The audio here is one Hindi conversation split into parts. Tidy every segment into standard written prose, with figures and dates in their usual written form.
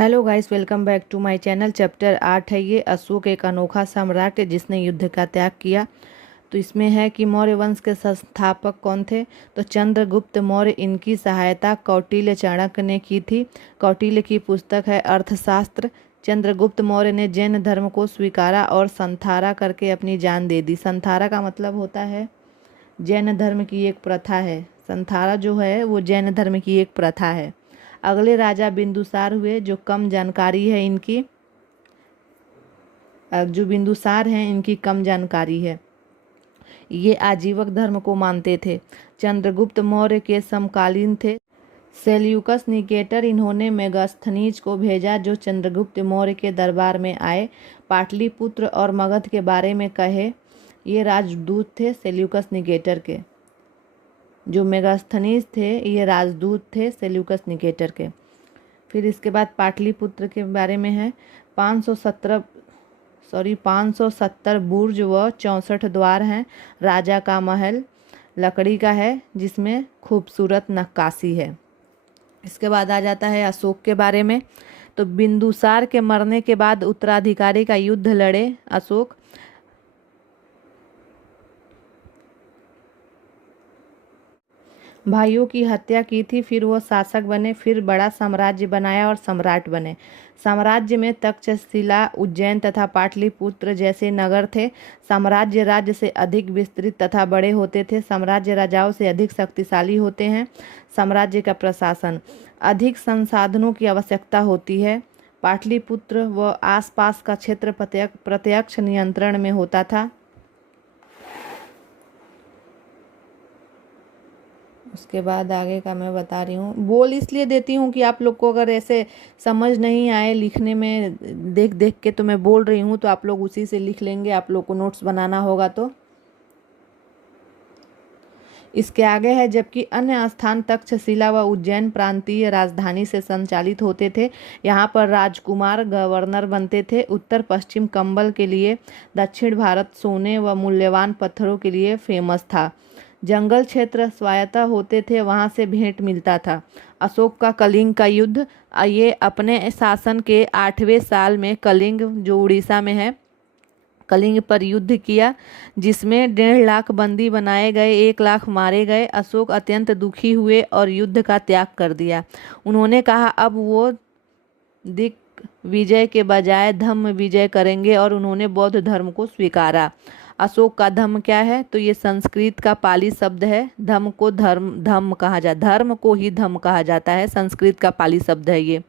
Hello guys, welcome back to my channel. Chapter 8 है ये। अशोक एक अनोखा सम्राट जिसने युद्ध का त्याग किया। तो इसमें है कि मौर्य वंश के संस्थापक कौन थे। तो चंद्रगुप्त मौर्य, इनकी सहायता कौटिल्य चाणक्य ने की थी। कौटिल्य की पुस्तक है अर्थशास्त्र। चंद्रगुप्त मौर्य ने जैन धर्म को स्वीकारा और संथारा करके अपनी जान दे दी। संथारा का मतलब होता है जैन धर्म की एक प्रथा है। संथारा जो है वो जैन धर्म की एक प्रथा है। अगले राजा बिंदुसार हुए, जो कम जानकारी है इनकी। जो बिंदुसार हैं इनकी कम जानकारी है। ये आजीवक धर्म को मानते थे। चंद्रगुप्त मौर्य के समकालीन थे सेल्यूकस निकेटर। इन्होंने मेगास्थनीज को भेजा, जो चंद्रगुप्त मौर्य के दरबार में आए, पाटलिपुत्र और मगध के बारे में कहे। ये राजदूत थे सेल्यूकस निकेटर के। जो मेगास्थनीज थे ये राजदूत थे सेल्यूकस निकेटर के। फिर इसके बाद पाटलिपुत्र के बारे में है। 570 बुर्ज व 64 द्वार हैं। राजा का महल लकड़ी का है, जिसमें खूबसूरत नक्काशी है। इसके बाद आ जाता है अशोक के बारे में। तो बिंदुसार के मरने के बाद उत्तराधिकारी का युद्ध लड़े अशोक। भाइयों की हत्या की थी, फिर वो शासक बने, फिर बड़ा साम्राज्य बनाया और सम्राट बने। साम्राज्य में तक्षशिला, उज्जैन तथा पाटलिपुत्र जैसे नगर थे। साम्राज्य राज्य से अधिक विस्तृत तथा बड़े होते थे। साम्राज्य राजाओं से अधिक शक्तिशाली होते हैं। साम्राज्य का प्रशासन अधिक संसाधनों की आवश्यकता होती है। पाटलिपुत्र व आसपास का क्षेत्र प्रत्यक्ष नियंत्रण में होता था। उसके बाद आगे का मैं बता रही हूँ। बोल इसलिए देती हूँ कि आप लोग को अगर ऐसे समझ नहीं आए लिखने में, देख देख के तो मैं बोल रही हूँ, तो आप लोग उसी से लिख लेंगे। आप लोग को नोट्स बनाना होगा तो। इसके आगे है, जबकि अन्य स्थान तक्षशिला व उज्जैन प्रांतीय राजधानी से संचालित होते थे। यहाँ पर राजकुमार गवर्नर बनते थे। उत्तर पश्चिम कंबल के लिए, दक्षिण भारत सोने व मूल्यवान पत्थरों के लिए फेमस था। जंगल क्षेत्र स्वायत्त होते थे, वहाँ से भेंट मिलता था। अशोक का कलिंग का युद्ध, ये अपने शासन के 8वें साल में कलिंग, जो उड़ीसा में है, कलिंग पर युद्ध किया, जिसमें 1.5 लाख बंदी बनाए गए, 1 लाख मारे गए। अशोक अत्यंत दुखी हुए और युद्ध का त्याग कर दिया। उन्होंने कहा अब वो दिग्विजय के बजाय धम्म विजय करेंगे, और उन्होंने बौद्ध धर्म को स्वीकारा। अशोक का धम्म क्या है? तो ये संस्कृत का पाली शब्द है। धम्म को धम्म कहा जाता है। संस्कृत का पाली शब्द है ये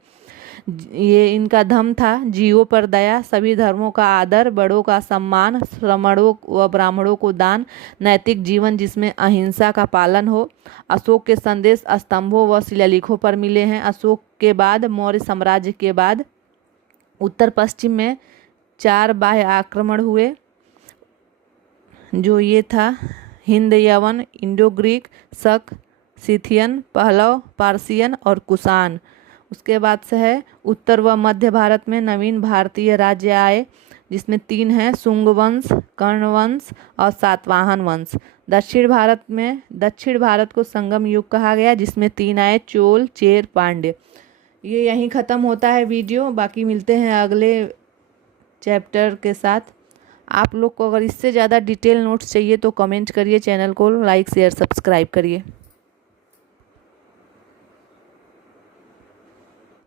इनका धम्म था। जीवों पर दया, सभी धर्मों का आदर, बड़ों का सम्मान, श्रमणों व ब्राह्मणों को दान, नैतिक जीवन जिसमें अहिंसा का पालन हो। अशोक के संदेश स्तंभों व शिलालेखों पर मिले हैं। अशोक के बाद, मौर्य साम्राज्य के बाद, उत्तर पश्चिम में 4 बाह्य आक्रमण हुए। जो ये था हिंद, यवन, इंडो ग्रीक, शक, सिथियन, पहलव, पार्सियन और कुषाण। उसके बाद से है उत्तर व मध्य भारत में नवीन भारतीय राज्य आए, जिसमें 3 हैं, शुंग वंश, कर्ण वंश और सातवाहन वंश। दक्षिण भारत को संगम युग कहा गया, जिसमें 3 आए, चोल, चेर, पांड्य। ये यहीं ख़त्म होता है वीडियो। बाकी मिलते हैं अगले चैप्टर के साथ। आप लोग को अगर इससे ज़्यादा डिटेल नोट्स चाहिए तो कमेंट करिए, चैनल को लाइक शेयर सब्सक्राइब करिए।